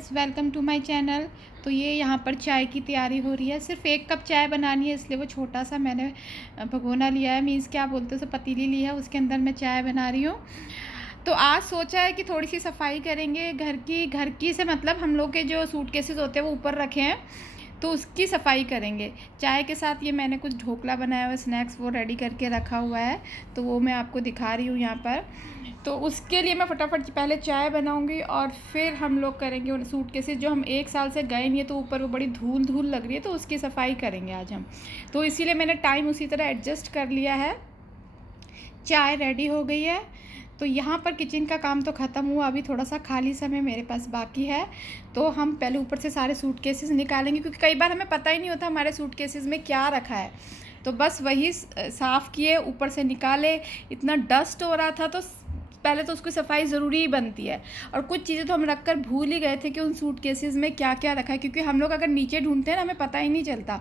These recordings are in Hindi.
Guys, welcome to my channel. तो ये यहाँ पर चाय की तैयारी हो रही है। सिर्फ 1 कप चाय बनानी है, इसलिए वो छोटा सा मैंने भगोना लिया है। मीन्स क्या बोलते हैं, उसे पतीली ली है, उसके अंदर मैं चाय बना रही हूँ। तो आज सोचा है कि थोड़ी सी सफाई करेंगे घर की से मतलब हम लोग के जो सूटकेसेस होते हैं वो ऊपर रखे हैं, तो उसकी सफाई करेंगे। चाय के साथ ये मैंने कुछ ढोकला बनाया हुआ, स्नैक्स वो रेडी करके रखा हुआ है, तो वो मैं आपको दिखा रही हूँ यहाँ पर। तो उसके लिए मैं फटाफट पहले चाय बनाऊंगी और फिर हम लोग करेंगे उन सूटकेसेस जो हम 1 साल से गए नहीं है, तो ऊपर वो बड़ी धूल धूल लग रही है, तो उसकी सफाई करेंगे आज हम। तो इसीलिए मैंने टाइम उसी तरह एडजस्ट कर लिया है। चाय रेडी हो गई है, तो यहाँ पर किचन का काम तो ख़त्म हुआ, अभी थोड़ा सा खाली समय मेरे पास बाकी है। तो हम पहले ऊपर से सारे सूटकेसेस निकालेंगे, क्योंकि कई बार हमें पता ही नहीं होता हमारे सूटकेसेस में क्या रखा है। तो बस वही साफ़ किए, ऊपर से निकाले। इतना डस्ट हो रहा था तो पहले तो उसकी सफाई ज़रूरी ही बनती है। और कुछ चीज़ें तो हम रख कर भूल ही गए थे कि उन सूटकेसेस में क्या क्या रखा है, क्योंकि हम लोग अगर नीचे ढूंढते हैं ना, हमें पता ही नहीं चलता।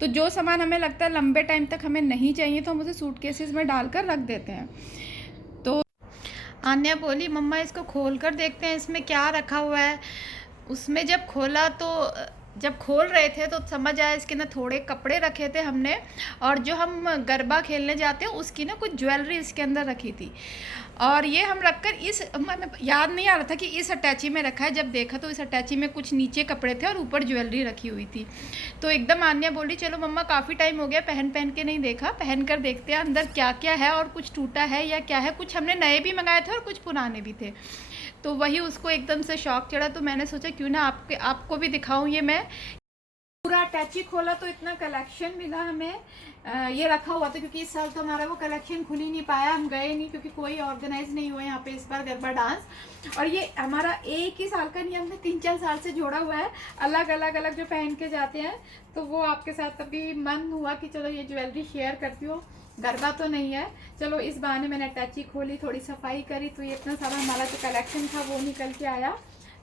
तो जो सामान हमें लगता है लंबे टाइम तक हमें नहीं चाहिए, तो हम उसे सूटकेसेस में डालकर रख देते हैं। तो आन्या बोली, मम्मा इसको खोल कर देखते हैं इसमें क्या रखा हुआ है। उसमें जब खोला तो जब खोल रहे थे तो समझ आया इसके ना थोड़े कपड़े रखे थे हमने, और जो हम गरबा खेलने जाते हैं उसकी ना कुछ ज्वेलरी इसके अंदर रखी थी। और ये हम रखकर याद नहीं आ रहा था कि इस अटैची में रखा है। जब देखा तो इस अटैची में कुछ नीचे कपड़े थे और ऊपर ज्वेलरी रखी हुई थी। तो एकदम आन्या बोली, चलो मम्मा काफ़ी टाइम हो गया पहन के नहीं देखा, पहन कर देखते हैं अंदर क्या क्या है और कुछ टूटा है या क्या है। कुछ हमने नए भी मंगाए थे और कुछ पुराने भी थे। तो वही उसको एकदम से शौक चढ़ा, तो मैंने सोचा क्यों ना आपको भी दिखाऊं। ये मैं पूरा अटैची खोला तो इतना कलेक्शन मिला हमें। ये रखा हुआ था क्योंकि इस साल तो हमारा वो कलेक्शन खुल ही नहीं पाया, हम गए नहीं क्योंकि कोई ऑर्गेनाइज नहीं हुआ यहाँ पे इस बार गरबा डांस। और ये हमारा 1 ही साल का नहीं, हमने 3-4 साल से जोड़ा हुआ है, अलग अलग जो पहन के जाते हैं। तो वो आपके साथ अभी मन हुआ कि चलो ये ज्वेलरी शेयर करती हूँ। गरबा तो नहीं है, चलो इस बहाने मैंने अटैची खोली, थोड़ी सफाई करी, तो ये इतना सारा हमारा जो कलेक्शन था वो निकल के आया।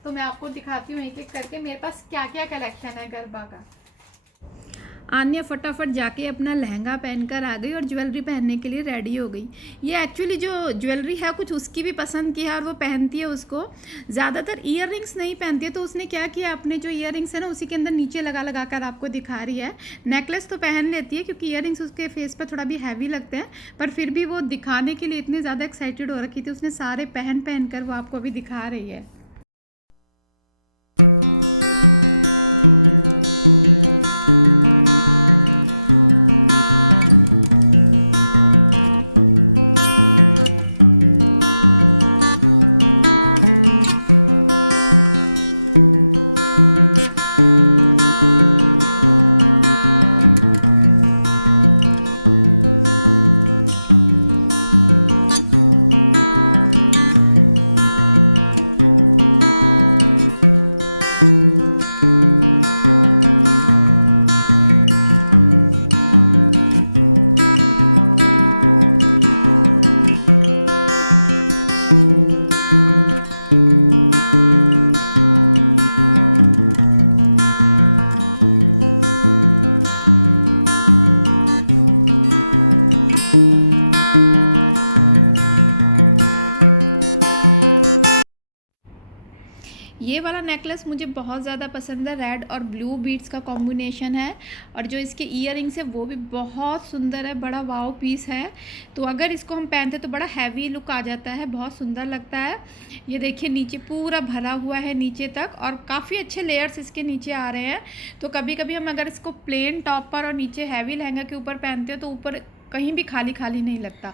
तो मैं आपको दिखाती हूँ एक एक करके मेरे पास क्या क्या कलेक्शन है गरबा का। आन्या फटाफट जाके अपना लहंगा पहनकर आ गई और ज्वेलरी पहनने के लिए रेडी हो गई। ये एक्चुअली जो ज्वेलरी है कुछ उसकी भी पसंद की है और वो पहनती है उसको। ज़्यादातर ईयर रिंग्स नहीं पहनती है, तो उसने क्या किया, अपने जो ईयर रिंग्स है ना उसी के अंदर नीचे लगा कर आपको दिखा रही है। नेकलेस तो पहन लेती है क्योंकि ईयर रिंग्स उसके फेस पर थोड़ा भी हैवी लगते हैं, पर फिर भी वो दिखाने के लिए इतनी ज़्यादा एक्साइटेड हो रखी थी, उसने सारे पहन कर वो आपको अभी दिखा रही है। ये वाला नेकलेस मुझे बहुत ज़्यादा पसंद है, रेड और ब्लू बीड्स का कॉम्बिनेशन है, और जो इसके ईयरिंग्स है वो भी बहुत सुंदर है, बड़ा वाव पीस है। तो अगर इसको हम पहनते तो बड़ा हैवी लुक आ जाता है, बहुत सुंदर लगता है। ये देखिए नीचे पूरा भरा हुआ है नीचे तक, और काफ़ी अच्छे लेयर्स इसके नीचे आ रहे हैं। तो कभी कभी हम अगर इसको प्लेन टॉप पर और नीचे हैवी लहंगा के ऊपर पहनते हो तो ऊपर कहीं भी खाली खाली नहीं लगता।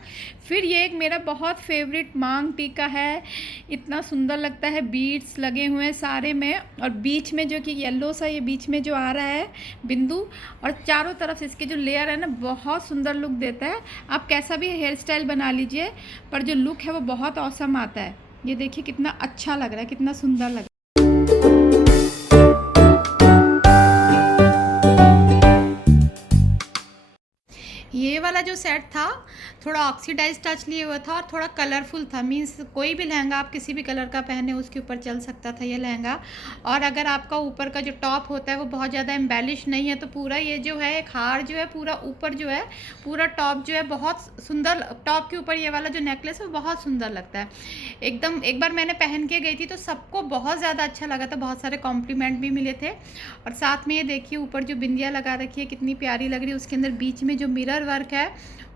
फिर ये एक मेरा बहुत फेवरेट मांग टीका है, इतना सुंदर लगता है, बीड्स लगे हुए हैं सारे में, और बीच में जो कि येलो सा ये बीच में जो आ रहा है बिंदु, और चारों तरफ से इसके जो लेयर है ना बहुत सुंदर लुक देता है। आप कैसा भी हेयर स्टाइल बना लीजिए, पर जो लुक है वो बहुत औसम आता है। ये देखिए कितना अच्छा लग रहा है, कितना सुंदर लग रहा है। ये वाला जो सेट था थोड़ा ऑक्सीडाइज टच लिए हुआ था और थोड़ा कलरफुल था। मीन्स कोई भी लहंगा आप किसी भी कलर का पहने उसके ऊपर चल सकता था ये लहंगा। और अगर आपका ऊपर का जो टॉप होता है वो बहुत ज़्यादा एम्बेलिश नहीं है तो पूरा ये जो है एक हार जो है पूरा ऊपर जो है पूरा टॉप जो है बहुत सुंदर, टॉप के ऊपर ये वाला जो नेकलेस है वो बहुत सुंदर लगता है एकदम। एक बार मैंने पहन के गई थी तो सबको बहुत ज़्यादा अच्छा लगा था, बहुत सारे कॉम्प्लीमेंट भी मिले थे। और साथ में ये देखिए ऊपर जो बिंदिया लगा रखी है कितनी प्यारी लग रही है, उसके अंदर बीच में जो मिरर वर्क है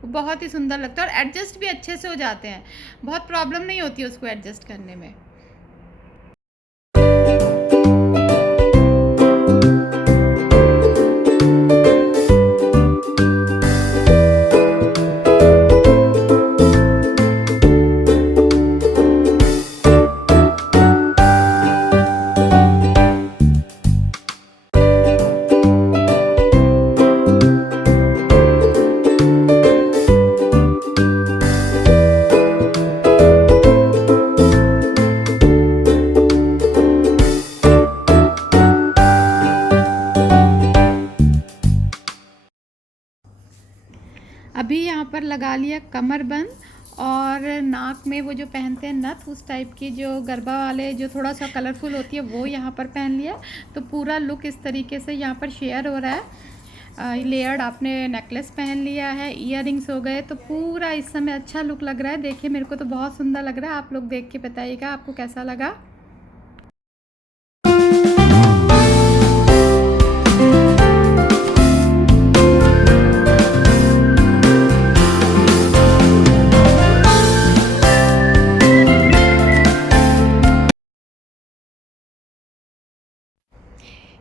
वो बहुत ही सुंदर लगता है और एडजस्ट भी अच्छे से हो जाते हैं, बहुत प्रॉब्लम नहीं होती है उसको एडजस्ट करने में। अभी यहाँ पर लगा लिया कमरबंद और नाक में वो जो पहनते हैं नथ उस टाइप की जो गरबा वाले जो थोड़ा सा कलरफुल होती है वो यहाँ पर पहन लिया। तो पूरा लुक इस तरीके से यहाँ पर शेयर हो रहा है। लेयर्ड आपने नेकलेस पहन लिया है, ईयररिंग्स हो गए, तो पूरा इस समय अच्छा लुक लग रहा है। देखिए मेरे को तो बहुत सुंदर लग रहा है, आप लोग देख के बताइएगा आपको कैसा लगा।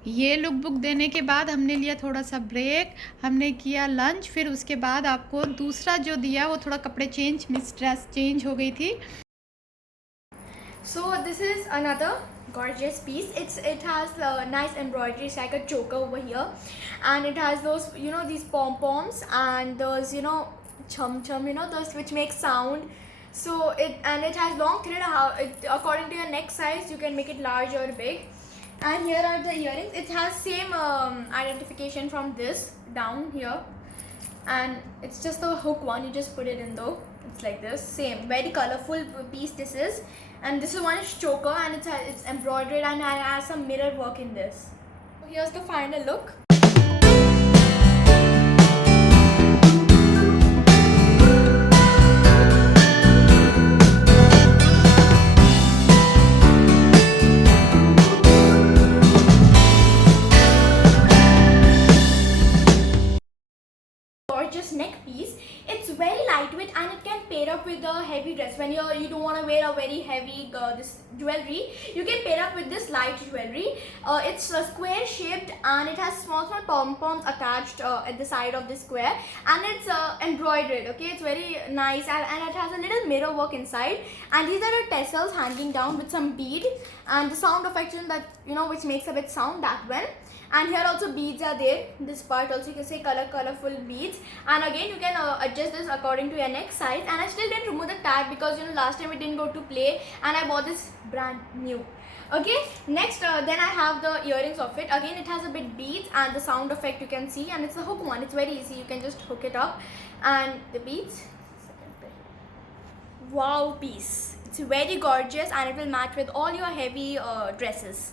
ये लुक बुक देने के बाद हमने लिया थोड़ा सा ब्रेक, हमने किया लंच, फिर उसके बाद आपको दूसरा जो दिया वो थोड़ा कपड़े चेंज, मिस ड्रेस चेंज हो गई थी। So this is another gorgeous piece. It has nice embroidery. It's like a choker over here, and it has those these pom poms and those chum chum those which make sound. So it has long thread. According to your neck size, you can make it large or big. And here are the earrings. It has same identification from this down here, and it's just the hook one. You just put it in though. It's like this, same, very colorful piece this is. And this is one is choker, and it's embroidered and it has some mirror work in this. So here's the final look. Gorgeous neck piece. It's very lightweight and it can pair up with a heavy dress. When you don't want to wear a very heavy this jewelry, you can pair up with this light jewelry. It's square shaped and it has small pom poms attached at the side of the square, and it's embroidered. Okay, it's very nice, and it has a little mirror work inside, and these are the tassels hanging down with some bead and the sound effect that which makes a bit sound, that one. And here also beads are there. This part also you can say colorful beads, and again you can adjust this according to your neck size. And I still didn't remove the tag because last time it didn't go to play and I bought this brand new. Okay, next then I have the earrings of it. Again it has a bit beads and the sound effect you can see, and it's a hook one. It's very easy, you can just hook it up, and the beads. Wow piece, it's very gorgeous and it will match with all your heavy dresses.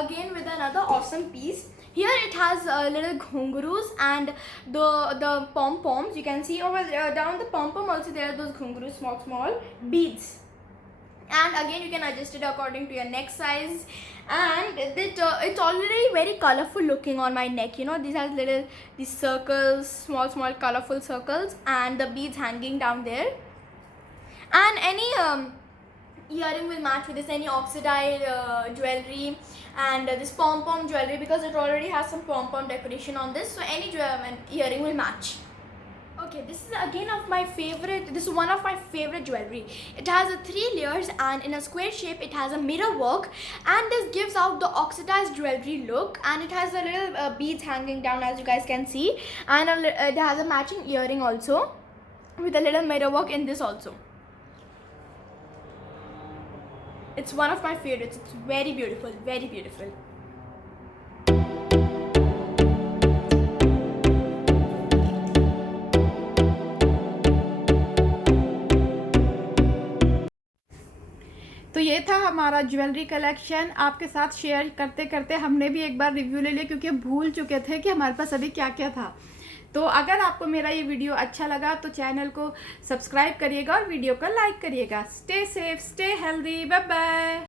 Again with another awesome piece. Here it has little ghungroos and the pom poms. You can see over down the pom pom also there are those ghungroos, small beads. and again you can adjust it according to your neck size. And it's already very colorful looking on my neck. You know, these has these circles, small colorful circles, and the beads hanging down there. And any earring will match with this, any oxidized jewelry, and this pom-pom jewelry, because it already has some pom-pom decoration on this, so any earring will match. Okay, this is again of my favorite. This is one of my favorite jewelry. It has 3 layers, and in a square shape it has a mirror work, and this gives out the oxidized jewelry look, and it has a little beads hanging down, as you guys can see, and it has a matching earring also with a little mirror work in this also. It's one of my favorites. It's very beautiful, very beautiful. तो ये था हमारा ज्वेलरी कलेक्शन। आपके साथ शेयर करते करते हमने भी एक बार रिव्यू ले लिया, क्योंकि भूल चुके थे कि हमारे पास अभी क्या क्या था। तो अगर आपको मेरा ये वीडियो अच्छा लगा तो चैनल को सब्सक्राइब करिएगा और वीडियो को लाइक करिएगा। Stay safe, stay healthy, bye bye.